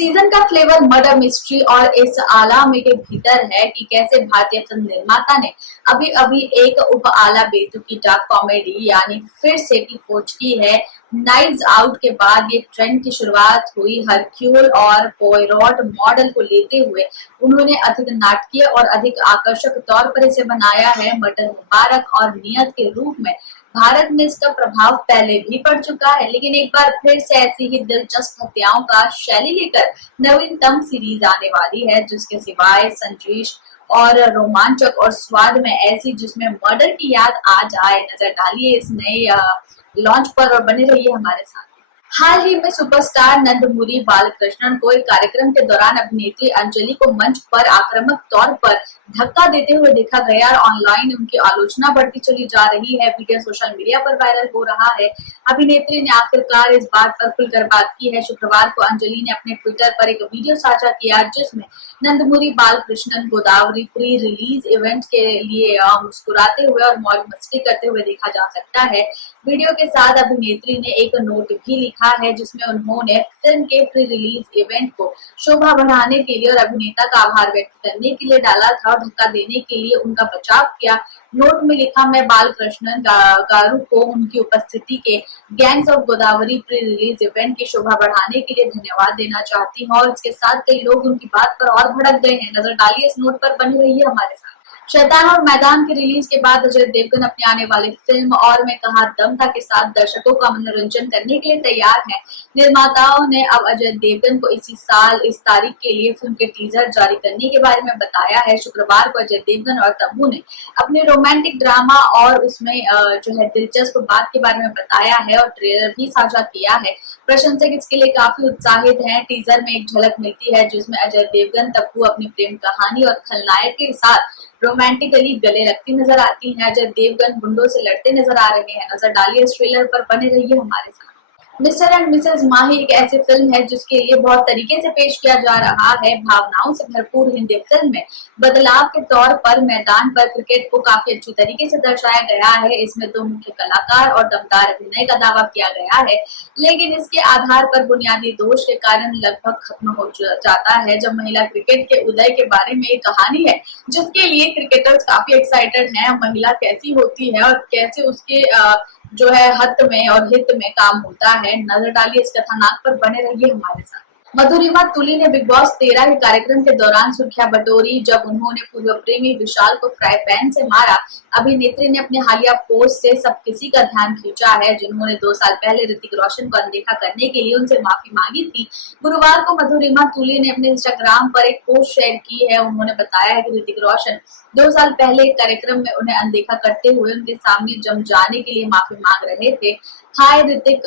Season का flavour murder mystery और इस आलामे के भीतर है कि कैसे भारतीय फिल्म निर्माता ने अभी अभी एक उप आला बेतुकी डार्क कॉमेडी यानी फिर से की खोज की है। नाइट्स आउट के बाद ये ट्रेंड की शुरुआत हुई। हरक्यूल और पोयरोट मॉडल को लेते हुए उन्होंने अधिक नाटकीय और अधिक आकर्षक तौर पर इसे बनाया है। मटन मुबारक और नियत के रूप में भारत में इसका प्रभाव पहले भी पड़ चुका है, लेकिन एक बार फिर से ऐसी ही दिलचस्प हत्याओं का शैली लेकर नवीनतम सीरीज आने वाली है, जिसके सिवाय संजीश और रोमांचक और स्वाद में ऐसी जिसमें मर्डर की याद आ जाए। नजर डालिए इस नए लॉन्च पर और बने रहिए हमारे साथ। हाल ही में सुपरस्टार नंदमुरी बालकृष्णन को एक कार्यक्रम के दौरान अभिनेत्री अंजलि को मंच पर आक्रामक तौर पर धक्का देते हुए देखा गया और ऑनलाइन उनकी आलोचना बढ़ती चली जा रही है। वीडियो सोशल मीडिया पर वायरल हो रहा है। अभिनेत्री ने आखिरकार इस बात पर खुलकर बात की है। शुक्रवार को अंजलि ने अपने ट्विटर पर एक वीडियो साझा किया जिसमें Nandamuri Balakrishnan Godavari pre release event के लिए मुस्कुराते हुए और मौज मस्ती करते हुए देखा जा सकता है। वीडियो के साथ अभिनेत्री ने एक नोट भी लिखा है जिसमें उन्होंने फिल्म के प्री रिलीज इवेंट को शोभा बढ़ाने के लिए और अभिनेता का आभार व्यक्त करने के लिए डाला था और धक्का देने के लिए उनका बचाव किया। नोट में लिखा, मैं बालकृष्णन गारू को उनकी उपस्थिति के gangs of Godavari pre release event की शोभा बढ़ाने के लिए धन्यवाद देना चाहती हूँ। और इसके साथ कई लोग उनकी बात पर और भड़क गए हैं। नजर डालिए इस नोट पर, बनी रहिए हमारे साथ। शैतान और मैदान की रिलीज के बाद अजय देवगन अपनी आने वाली फिल्म और में कहा दम था के साथ दर्शकों का मनोरंजन करने के लिए तैयार हैं। निर्माताओं ने अब अजय देवगन को इसी साल इस तारीख के लिए फिल्म के टीजर जारी करने के बारे में बताया है। शुक्रवार को अजय देवगन और तब्बू ने अपने रोमांटिक ड्रामा और उसमें जो है दिलचस्प बात के बारे में बताया है और ट्रेलर भी साझा किया है। प्रशंसक इसके लिए काफी उत्साहित हैं। टीजर में एक झलक मिलती है जिसमें अजय देवगन तब्बू अपनी प्रेम कहानी और खलनायक के साथ रोमांटिकली गले रखती नजर आती हैं। अजय देवगन गुंडों से लड़ते नजर आ रहे हैं। नजर डालिए इस ट्रेलर पर, बने रहिए हमारे साथ। मिस्टर एंड मिसेज माही एक ऐसी फिल्म है जिसके लिए बहुत तरीके से पेश किया जा रहा है। भावनाओं से भरपूर हिंदी फिल्म में बदलाव के तौर पर मैदान पर क्रिकेट को काफी अच्छी तरीके से दर्शाया गया है। इसमें दो मुख्य कलाकार और दमदार अभिनय का दावा किया गया है, लेकिन इसके आधार पर बुनियादी दोष के कारण लगभग खत्म हो जाता है। जब महिला क्रिकेट के उदय के बारे में एक कहानी है जिसके लिए क्रिकेटर्स काफी एक्साइटेड हैं। महिला कैसी होती है और कैसे उसके जो है हत में और हित में काम होता है। नजर डालिए इस कथानक पर, बने रहिए हमारे साथ। मधुरिमा तुली ने बिग बॉस 13 के कार्यक्रम के दौरान सुर्खियां बटोरी जब उन्होंने पूर्व प्रेमी विशाल को फ्राई पैन से मारा। अभिनेत्री ने अपने हालिया पोस्ट से सब किसी का ध्यान खींचा है जिन्होंने 2 साल पहले ऋतिक रोशन को अनदेखा करने के लिए उनसे माफी मांगी थी। गुरुवार को मधुरिमा तुली ने अपने इंस्टाग्राम पर एक पोस्ट शेयर की है। उन्होंने बताया है कि ऋतिक रोशन 2 साल पहले एक कार्यक्रम में उन्हें अनदेखा करते हुए उनके सामने जम जाने के लिए माफी मांग रहे थे। हाय ऋतिक,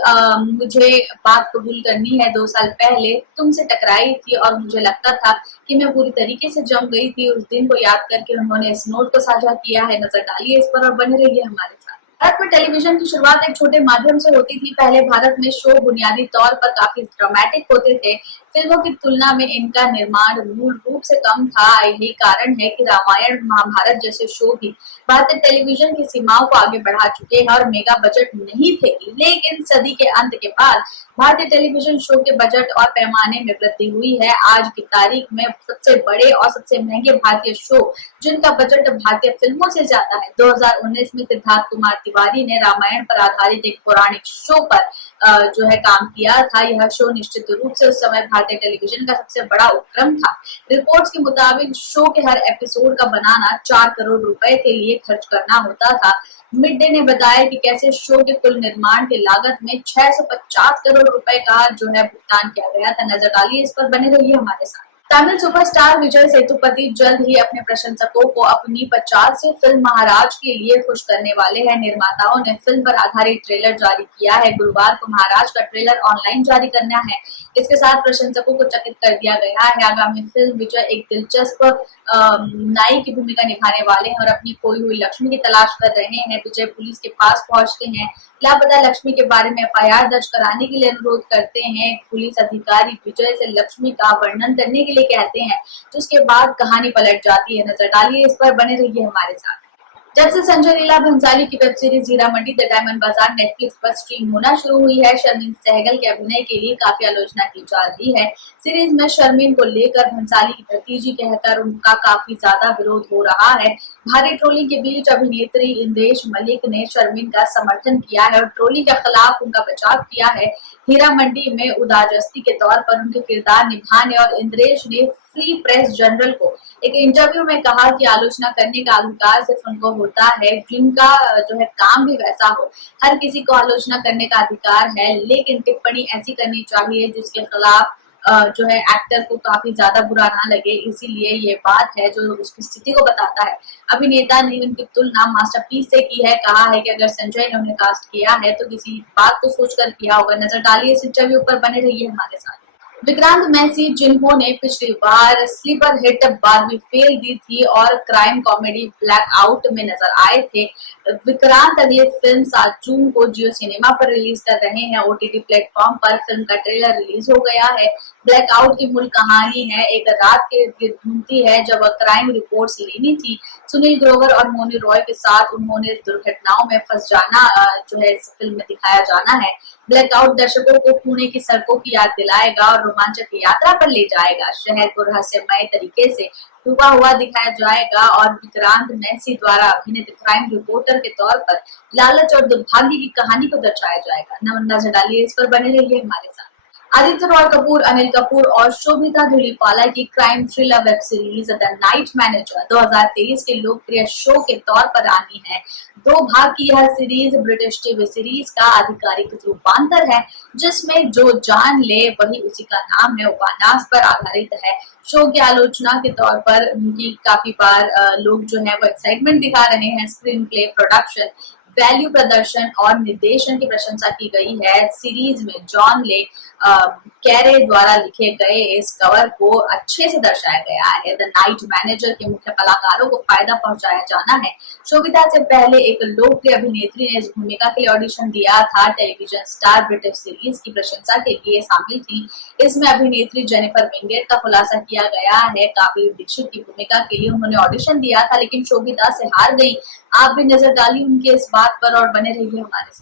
मुझे बात कबूल करनी है। 2 साल पहले तुमसे टकराई थी और मुझे लगता था कि मैं पूरी तरीके से जम गई थी। उस दिन को याद करके उन्होंने इस नोट को साझा किया है। नजर डालिए इस पर और बने रहिए हमारे साथ। भारत में टेलीविजन की शुरुआत एक छोटे माध्यम से होती थी। पहले भारत में शो बुनियादी तौर पर काफी ड्रामेटिक होते थे। फिल्मों की तुलना में इनका निर्माण मूल रूप से कम था। यही कारण है कि रामायण महाभारत जैसे शो भी भारतीय टेलीविजन की सीमाओं को आगे बढ़ा चुके हैं और मेगा बजट नहीं थे। लेकिन सदी के अंत के बाद भारतीय टेलीविजन शो के बजट और पैमाने में वृद्धि हुई है। आज की तारीख में सबसे बड़े और सबसे महंगे भारतीय शो जिनका बजट भारतीय फिल्मों से ज्यादा है। 2019 में सिद्धार्थ कुमार तिवारी ने रामायण पर आधारित एक पौराणिक शो पर जो है काम किया था। यह शो निश्चित रूप से उस समय भारतीय टेलीविजन का सबसे बड़ा उपक्रम था। रिपोर्ट्स के मुताबिक शो के हर एपिसोड का बनाना 4 करोड़ रुपए के लिए खर्च करना होता था। मिड डे ने बताया कि कैसे शो के कुल निर्माण की लागत में 650 करोड़ रुपए का जो है भुगतान किया गया था। नजर डालिए इस पर, बने रहिए हमारे साथ। तमिल सुपरस्टार विजय सेतुपति जल्द ही अपने प्रशंसकों को अपनी 50वीं फिल्म महाराज के लिए खुश करने वाले हैं। निर्माताओं ने फिल्म पर आधारित ट्रेलर जारी किया है। गुरुवार को महाराज का ट्रेलर ऑनलाइन जारी करना है। इसके साथ प्रशंसकों को चकित कर दिया गया है। आगामी फिल्म विजय एक दिलचस्प नाई की भूमिका निभाने वाले हैं और अपनी खोई हुई लक्ष्मी की तलाश कर रहे हैं। विजय पुलिस के पास पहुंचते हैं, लापता लक्ष्मी के बारे में एफआईआर दर्ज कराने के लिए अनुरोध करते हैं। पुलिस अधिकारी विजय से लक्ष्मी का वर्णन करने के लिए कहते हैं, जिसके बाद कहानी पलट जाती है। नजर डालिए इस पर, बने रहिए हमारे साथ। जब से संजय लीला भंसाली की web series Heera Mandi the diamond bazaar Netflix पर स्ट्रीम होना शुरू हुई है, शर्मीन सहगल के अभिनय के लिए काफी आलोचना की जा रही है। सीरीज में शर्मीन को लेकर भंसाली की भतीजी कहकर उनका काफी ज्यादा विरोध हो रहा है। भारी ट्रोलिंग के बीच अभिनेत्री इंदेश मलिक ने शर्मीन का समर्थन किया है और ट्रोलिंग के खिलाफ उनका बचाव किया है। हीरा मंडी में उदाजस्ती के तौर पर उनके किरदार निभाने और इंद्रेश ने फ्री प्रेस जर्नल को एक इंटरव्यू में कहा कि आलोचना करने का अधिकार सिर्फ उनको होता है जिनका जो है काम भी वैसा हो। हर किसी को आलोचना करने का अधिकार है, लेकिन टिप्पणी ऐसी करनी चाहिए जिसके खिलाफ जो है एक्टर को काफी ज्यादा बुरा ना लगे। इसीलिए ये बात है जो उसकी स्थिति को बताता है। अभिनेता ने उनकी तुलना मास्टरपीस से की है, कहा है कि अगर संजय ने उन्हें कास्ट किया है तो किसी बात को सोचकर किया होगा। नजर डालिए इस इंटरव्यू पर, बने रहिए हमारे साथ। विक्रांत मैसी, जिन्होंने पिछली बार स्लीपर हिट बार्बी फेल दी थी और क्राइम कॉमेडी ब्लैकआउट में नजर आए थे, विक्रांत अगली फिल्म 7 जून को जियो सिनेमा पर रिलीज कर रहे हैं। ओटीटी प्लेटफॉर्म पर फिल्म का ट्रेलर रिलीज हो गया है। ब्लैकआउट की मूल कहानी है, एक रात के इर्द गिर्द घूमती है जब क्राइम रिपोर्ट्स लेनी थी। सुनील ग्रोवर और मोनी रॉय के साथ उन्होंने दुर्घटनाओं में फंस जाना जो है इस फिल्म में दिखाया जाना है। ब्लैकआउट दर्शकों को पुणे की सड़कों की याद दिलाएगा और रोमांचक यात्रा पर ले जाएगा। शहर को रहस्यमय तरीके से डूबा हुआ दिखाया जाएगा और विक्रांत मैसी द्वारा अभिनीत क्राइम रिपोर्टर के तौर पर लालच और दुर्भाग्य की कहानी को दर्शाया जाएगा। नजर डालिए इस पर, बने रहिए हमारे साथ। आदित्य रॉय कपूर, अनिल कपूर और शोभिता धुलीपाला की crime thriller web series the night manager 2023 के लोकप्रिय शो के तौर पर आनी है। 2 भाग की यह सीरीज ब्रिटिश टीवी सीरीज का आधिकारिक रूपांतर है, जिसमें जो जान ले वही उसी का नाम है उपन्यास पर आधारित है। शो की आलोचना के तौर पर उनकी काफी बार लोग जो है वो एक्साइटमेंट दिखा रहे हैं। स्क्रीन प्ले, प्रोडक्शन वैल्यू, प्रदर्शन और निर्देशन की प्रशंसा की गई है। सीरीज में जॉन ले कैरे द्वारा लिखे गए इस कवर को अच्छे से दर्शाया गया है। द नाइट मैनेजर के मुख्य कलाकारों को फायदा पहुंचाया जाना है। शोभिता से पहले एक लोकप्रिय अभिनेत्री ने इस भूमिका के लिए ऑडिशन दिया था। टेलीविजन स्टार ब्रिटिश सीरीज की प्रशंसा के लिए शामिल थी। इसमें अभिनेत्री जेनिफर विंगेट का खुलासा किया गया है। कावेरी दीक्षित की भूमिका के लिए उन्होंने ऑडिशन दिया था, लेकिन शोभिता से हार गई। आप भी नजर डालिए उनके इस बात पर और बने रहिए हमारे साथ।